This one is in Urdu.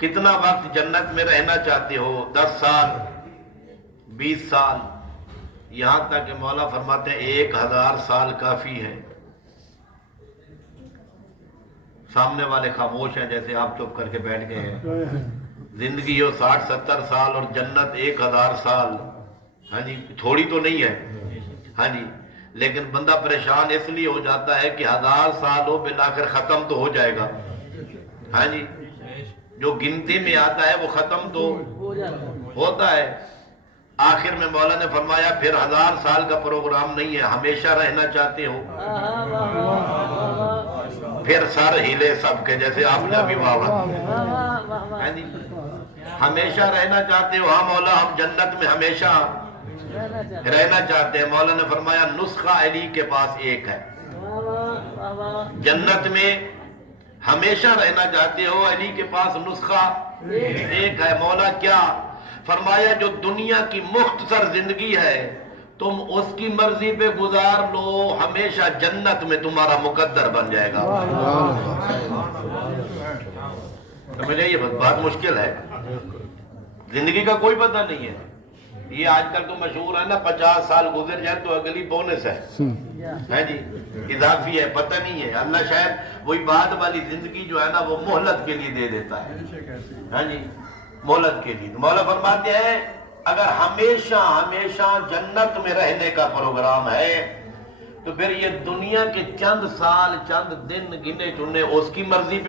کتنا وقت جنت میں رہنا چاہتے ہو؟ 10 سال، 20 سال، یہاں تک کہ مولا فرماتے ہیں 1000 سال کافی ہے۔ سامنے والے خاموش ہیں جیسے آپ چپ کر کے بیٹھ گئے ہیں۔ زندگی ہو 60-70 سال اور جنت 1000 سال، ہاں جی تھوڑی تو نہیں ہے، ہاں جی، لیکن بندہ پریشان اس لیے ہو جاتا ہے کہ 1000 سال ہو بالآخر ختم تو ہو جائے گا، ہاں جی، جو گنتی میں آتا ہے وہ ختم تو ہوتا ہے۔ آخر میں مولا نے فرمایا پھر 1000 سال کا پروگرام نہیں ہے، ہمیشہ رہنا چاہتے ہو؟ پھر سر ہلے سب کے جیسے آپ نے ابھی ہاں جی، ہمیشہ رہنا چاہتے ہو؟ ہاں مولا ہم جنت میں ہمیشہ رہنا چاہتے ہیں۔ مولا نے فرمایا نسخہ علی کے پاس ایک ہے، جنت میں ہمیشہ رہنا چاہتے ہو، علی کے پاس نسخہ ایک ہے۔ مولا کیا؟ فرمایا جو دنیا کی مختصر زندگی ہے تم اس کی مرضی پہ گزار لو، ہمیشہ جنت میں تمہارا مقدر بن جائے گا۔ سمجھے؟ یہ بات مشکل ہے، زندگی کا کوئی پتہ نہیں ہے۔ یہ آج کل تو مشہور ہے نا 50 سال گزر جائے تو اگلی بونس ہے جی، اضافی ہے، پتہ نہیں ہے۔ اللہ شاید وہی بعد والی زندگی جو ہے نا وہ مہلت کے لیے دے دیتا ہے، ہاں جی، مہلت کے لیے۔ مولا فرماتے ہیں اگر ہمیشہ ہمیشہ جنت میں رہنے کا پروگرام ہے تو پھر یہ دنیا کے چند سال چند دن گنے چنے اس کی مرضی